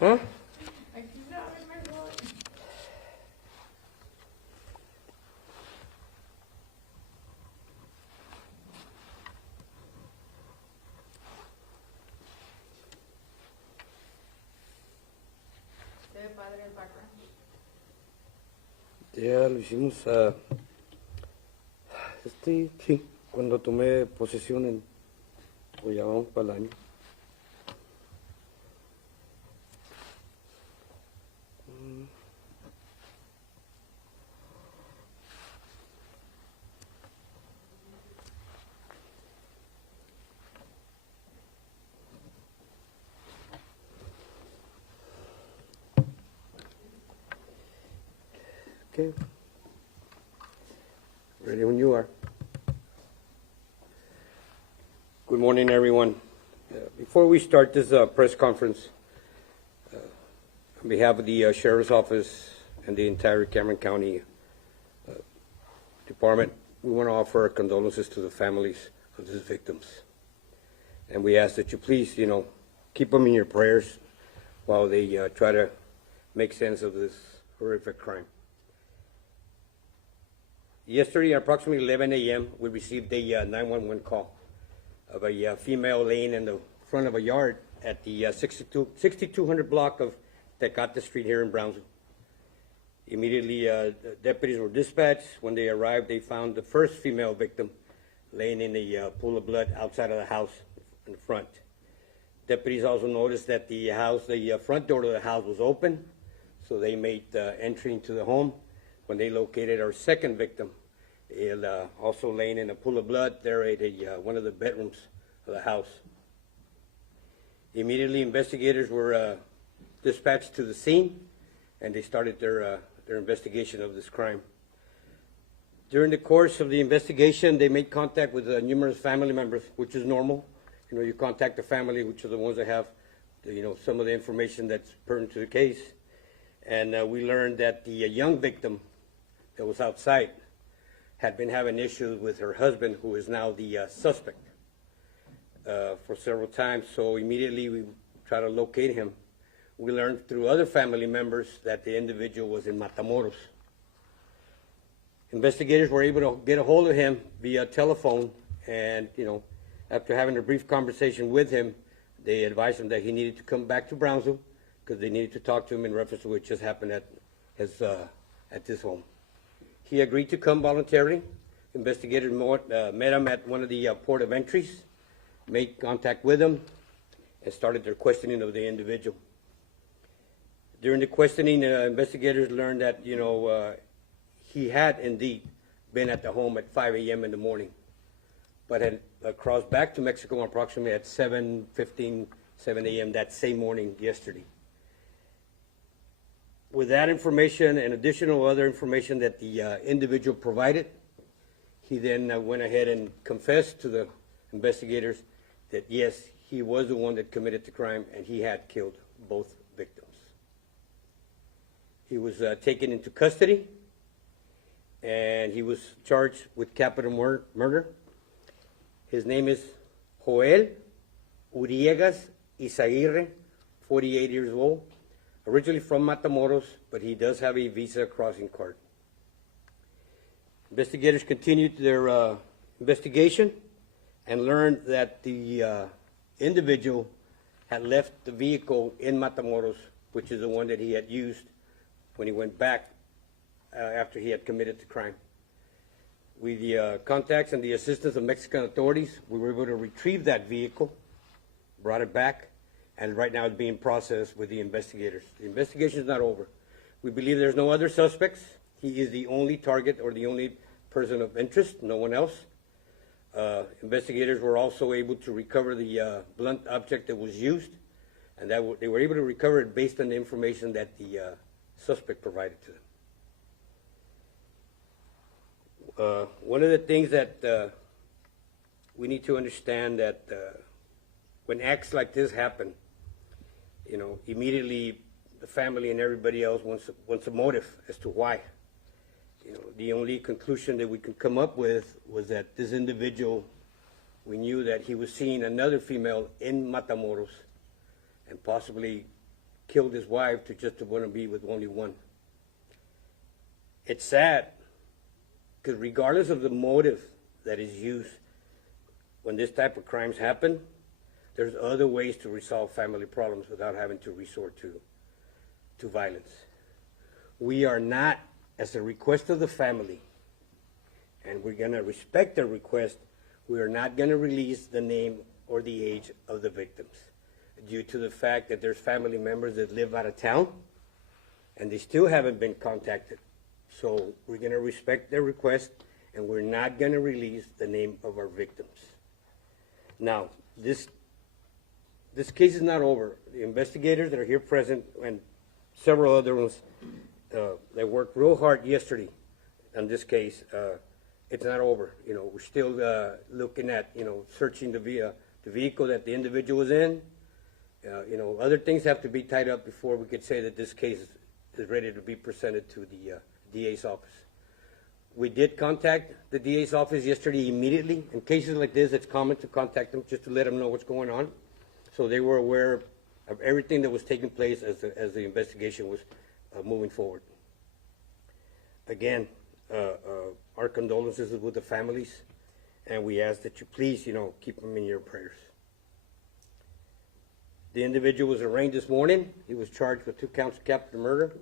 Huh? I do not in my wallet. Se ve padre el background. Ya lo hicimos sí, cuando tomé posesión en, pues ya vamos para el año. Okay. Ready when you are. Good morning, everyone. Before we start this press conference, on behalf of the Sheriff's Office and the entire Cameron County Department, we want to offer our condolences to the families of these victims. And we ask that you please, keep them in your prayers while they try to make sense of this horrific crime. Yesterday, at approximately 11 a.m., we received a 911 call of a female laying in the front of a yard at the 6200 block of Tecate Street here in Brownsville. Immediately, deputies were dispatched. When they arrived, they found the first female victim laying in a pool of blood outside of the house in the front. Deputies also noticed that the front door to the house was open, so they made entry into the home. When they located our second victim, also laying in a pool of blood there at one of the bedrooms of the house. Immediately, investigators were dispatched to the scene, and they started their investigation of this crime. During the course of the investigation, they made contact with numerous family members, which is normal. You contact the family, which are the ones that have, some of the information that's pertinent to the case. And we learned that the young victim that was outside had been having issues with her husband, who is now the suspect, for several times. So immediately we try to locate him. We learned through other family members that the individual was in Matamoros. Investigators were able to get a hold of him via telephone, and after having a brief conversation with him, they advised him that he needed to come back to Brownsville because they needed to talk to him in reference to what just happened at this home. He agreed to come voluntarily. Investigators met him at one of the port of entries, made contact with him, and started their questioning of the individual. During the questioning, investigators learned that he had indeed been at the home at 5 a.m. in the morning, but had crossed back to Mexico approximately at 7:15, 7 a.m. that same morning yesterday. With that information and additional other information that the individual provided, he then went ahead and confessed to the investigators that yes, he was the one that committed the crime and he had killed both victims. He was taken into custody and he was charged with capital murder. His name is Joel Uriegas Izaguirre, 48 years old. Originally from Matamoros, but he does have a visa crossing card. Investigators continued their investigation and learned that the individual had left the vehicle in Matamoros, which is the one that he had used when he went back after he had committed the crime. With the contacts and the assistance of Mexican authorities, we were able to retrieve that vehicle, brought it back, and right now it's being processed with the investigators. The investigation is not over. We believe there's no other suspects. He is the only target or the only person of interest, no one else. Investigators were also able to recover the blunt object that was used, and they were able to recover it based on the information that the suspect provided to them. One of the things that we need to understand that when acts like this happen, immediately the family and everybody else wants a motive as to why. The only conclusion that we could come up with was that this individual, we knew that he was seeing another female in Matamoros and possibly killed his wife to want to be with only one. It's sad, because regardless of the motive that is used when this type of crimes happen, there's other ways to resolve family problems without having to resort to violence. We are not, as a request of the family, and we're going to respect their request, we are not going to release the name or the age of the victims due to the fact that there's family members that live out of town and they still haven't been contacted. So we're going to respect their request, and we're not going to release the name of our victims. Now, this case is not over. The investigators that are here present and several other ones, they worked real hard yesterday on this case. It's not over. We're still looking at, searching the vehicle that the individual was in. Other things have to be tied up before we could say that this case is ready to be presented to the DA's office. We did contact the DA's office yesterday immediately. In cases like this, it's common to contact them just to let them know what's going on. So they were aware of everything that was taking place as the investigation was moving forward. Again, our condolences with the families, and we ask that you please, keep them in your prayers. The individual was arraigned this morning. He was charged with 2 counts of capital murder,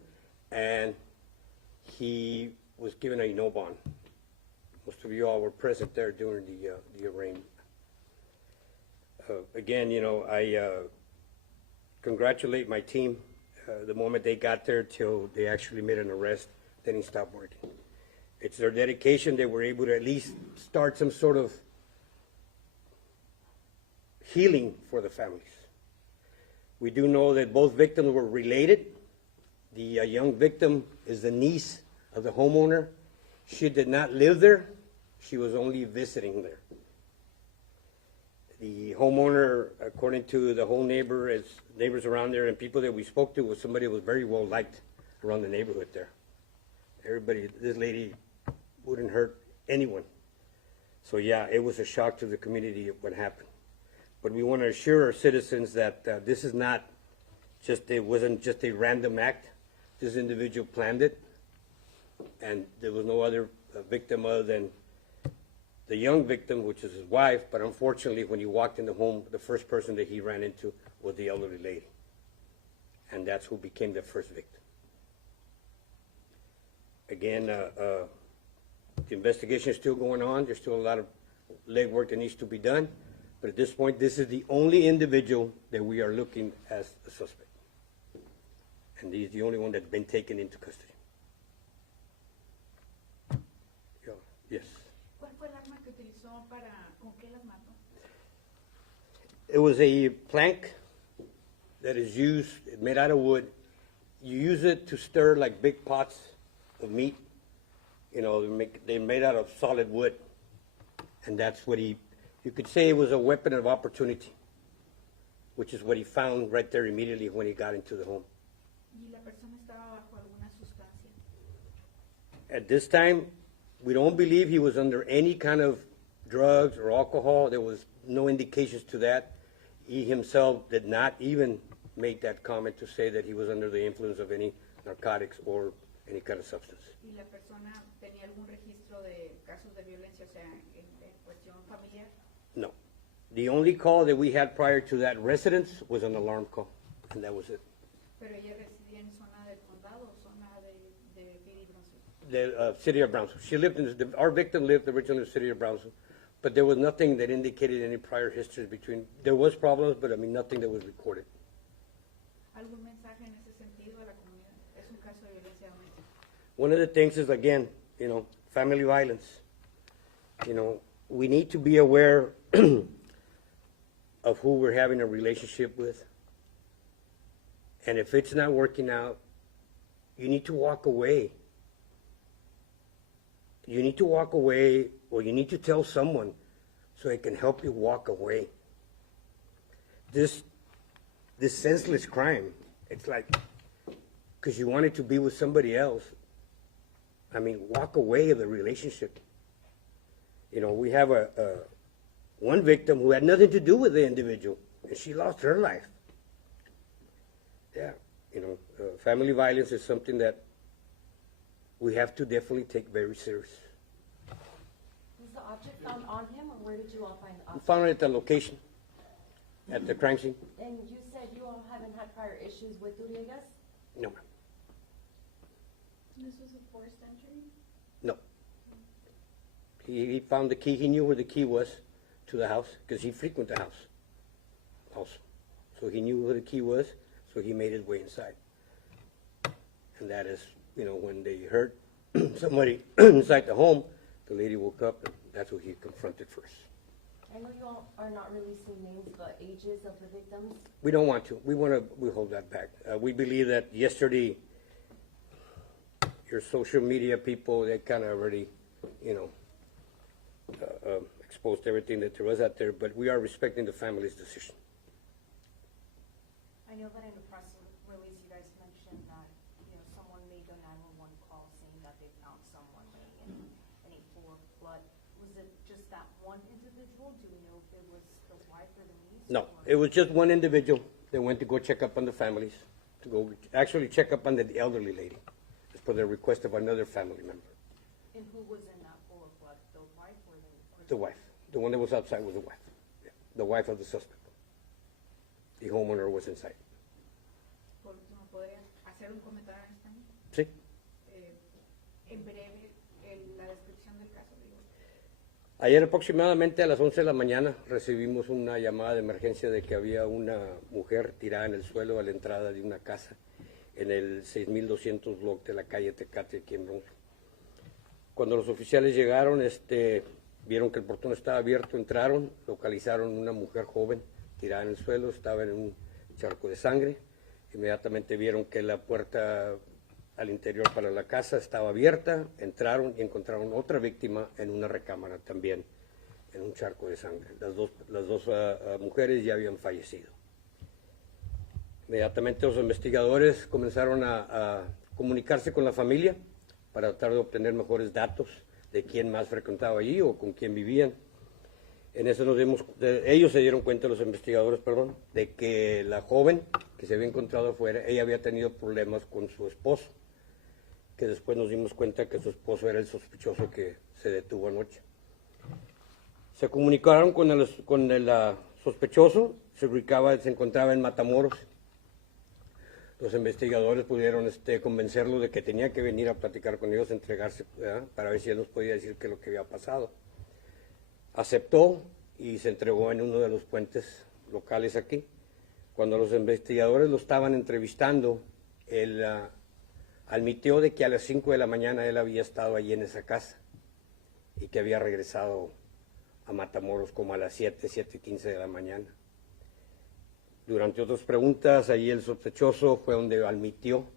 and he was given a no bond. Most of you all were present there during the arraignment. Again, I congratulate my team. The moment they got there till they actually made an arrest, then he stopped working. It's their dedication. They were able to at least start some sort of healing for the families. We do know that both victims were related. The young victim is the niece of the homeowner. She did not live there. She was only visiting there. The homeowner, according to the whole neighbors around there and people that we spoke to, was somebody who was very well liked around the neighborhood there. Everybody, this lady wouldn't hurt anyone. So yeah, it was a shock to the community of what happened. But we want to assure our citizens that this is not it wasn't just a random act. This individual planned it, and there was no other victim other than the young victim, which is his wife. But unfortunately, when he walked in the home, the first person that he ran into was the elderly lady, and that's who became the first victim. Again, the investigation is still going on. There's still a lot of legwork that needs to be done. But at this point, this is the only individual that we are looking as a suspect. And he's the only one that's been taken into custody. Yes. ¿Cuál fue el arma que utilizó con qué las mató? It was a plank that is used, made out of wood. You use it to stir like big pots of meat. They're made out of solid wood. And that's what you could say it was a weapon of opportunity, which is what he found right there immediately when he got into the home. ¿Y la persona estaba bajo alguna sustancia? At this time, we don't believe he was under any kind of drugs or alcohol. There was no indications to that. He himself did not even make that comment to say that he was under the influence of any narcotics or any kind of substance. ¿Y la persona tenía algún registro de casos de violencia, o sea, en cuestión familiar? No. The only call that we had prior to that residence was an alarm call, and that was it. ¿Pero ella residía en zona del condado o zona de City Brownsville? The city of Brownsville. She lived our victim lived originally in the city of Brownsville, but there was nothing that indicated any prior history between. There was problems, but nothing that was recorded. ¿Algún mensaje en ese sentido a la comunidad? Es un caso de violencia doméstica. One of the things is, again, family violence. We need to be aware of who we're having a relationship with. And if it's not working out, you need to walk away. You need to walk away, or you need to tell someone so it can help you walk away. This senseless crime, it's like, because you wanted to be with somebody else. Walk away of the relationship. We have one victim who had nothing to do with the individual, and she lost her life. Yeah, Family violence is something that we have to definitely take very serious. Was the object found on him, or where did you all find the We object? found it at the location, at the crime scene. And you said you all haven't had prior issues with Urias? No, ma'am. This was a forced entry? No. He found the key. He knew where the key was to the house because he frequented the house also. So he knew where the key was, so he made his way inside. And that is, when they heard somebody inside the home, the lady woke up, and that's what he confronted first. I know you all are not releasing names, but ages of the victims. We don't want to. We hold that back. We believe that yesterday, your social media people, they kind of already, exposed everything that there was out there, but we are respecting the family's decision. I know that in the press release, you guys mentioned that, someone made a 911 call saying that they found someone laying in a pool of blood. Was it just that one individual? Do we know if it was the wife or the niece? No, or- it was just one individual that went to go check up on the families, to go actually check up on the elderly lady, as per the request of another family member. And who was in that pool of blood? The wife or the? The wife. The one that was outside was the wife. Yeah. The wife of the suspect. The homeowner was inside. Por último, ¿podría hacer un comentario en español? Sí. En breve, la descripción del caso, digo. Ayer aproximadamente a las 11 de la mañana recibimos una llamada de emergencia de que había una mujer tirada en el suelo a la entrada de una casa en el 6200 block de la calle Tecate aquí en Brownsville. Cuando los oficiales llegaron, vieron que el portón estaba abierto, entraron, localizaron una mujer joven tirada en el suelo, estaba en un charco de sangre. Inmediatamente vieron que la puerta al interior para la casa estaba abierta, entraron y encontraron otra víctima en una recámara también, en un charco de sangre. Las dos mujeres ya habían fallecido. Inmediatamente los investigadores comenzaron a comunicarse con la familia para tratar de obtener mejores datos de quién más frecuentaba allí o con quién vivían. En eso ellos se dieron cuenta, los investigadores, de que la joven que se había encontrado afuera, ella había tenido problemas con su esposo, que después nos dimos cuenta que su esposo era el sospechoso que se detuvo anoche. Se comunicaron con el sospechoso, se encontraba en Matamoros. Los investigadores pudieron convencerlo de que tenía que venir a platicar con ellos, entregarse, para ver si él nos podía decir qué es lo que había pasado. Aceptó y se entregó en uno de los puentes locales aquí. Cuando los investigadores lo estaban entrevistando, él admitió de que a las 5 de la mañana él había estado allí en esa casa y que había regresado a Matamoros como a las 7:15 de la mañana. Durante otras preguntas, allí el sospechoso fue donde admitió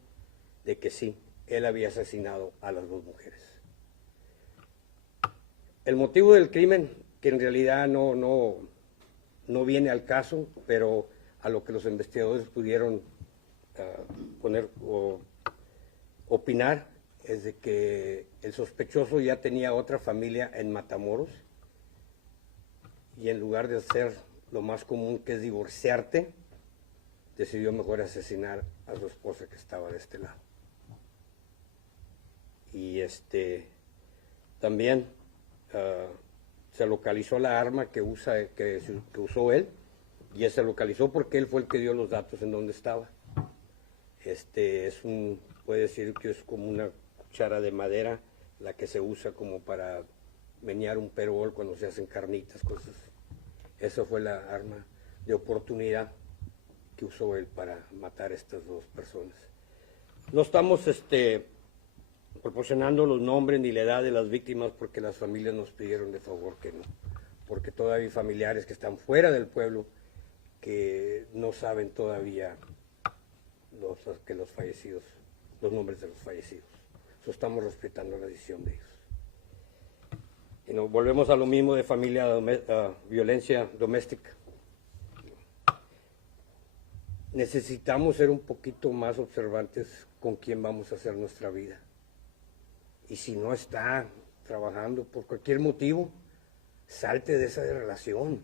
de que sí, él había asesinado a las dos mujeres. El motivo del crimen, que en realidad no viene al caso, pero a lo que los investigadores pudieron opinar, es de que el sospechoso ya tenía otra familia en Matamoros y en lugar de hacer lo más común, que es divorciarte, decidió mejor asesinar a su esposa que estaba de este lado. Y también se localizó la arma que usó él, y se localizó porque él fue el que dio los datos en donde estaba. Puede decir que es como una cuchara de madera, la que se usa como para menear un perol cuando se hacen carnitas, cosas así. Esa fue la arma de oportunidad que usó él para matar a estas dos personas. No estamos proporcionando los nombres ni la edad de las víctimas porque las familias nos pidieron de favor que no, porque todavía hay familiares que están fuera del pueblo que no saben todavía los nombres de los fallecidos. So, estamos respetando la decisión de ellos. Y nos volvemos a lo mismo de violencia doméstica. Necesitamos ser un poquito más observantes con quién vamos a hacer nuestra vida. Y si no está trabajando por cualquier motivo, salte de esa relación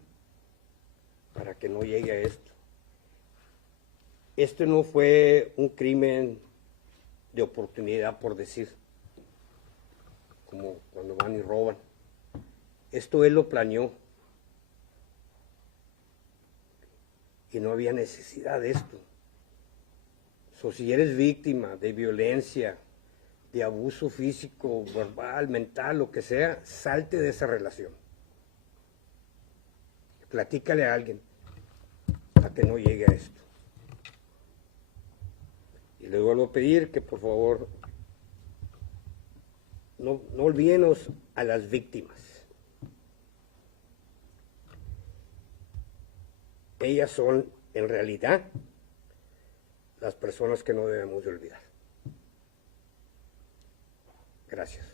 para que no llegue a esto. este no fue un crimen de oportunidad, por decir, como cuando van y roban. Esto él lo planeó. Y no había necesidad de esto. So, si eres víctima de violencia, de abuso físico, verbal, mental, lo que sea, salte de esa relación. Platícale a alguien a que no llegue a esto. Y le vuelvo a pedir que por favor no olvidemos a las víctimas. Ellas son, en realidad, las personas que no debemos de olvidar. Gracias.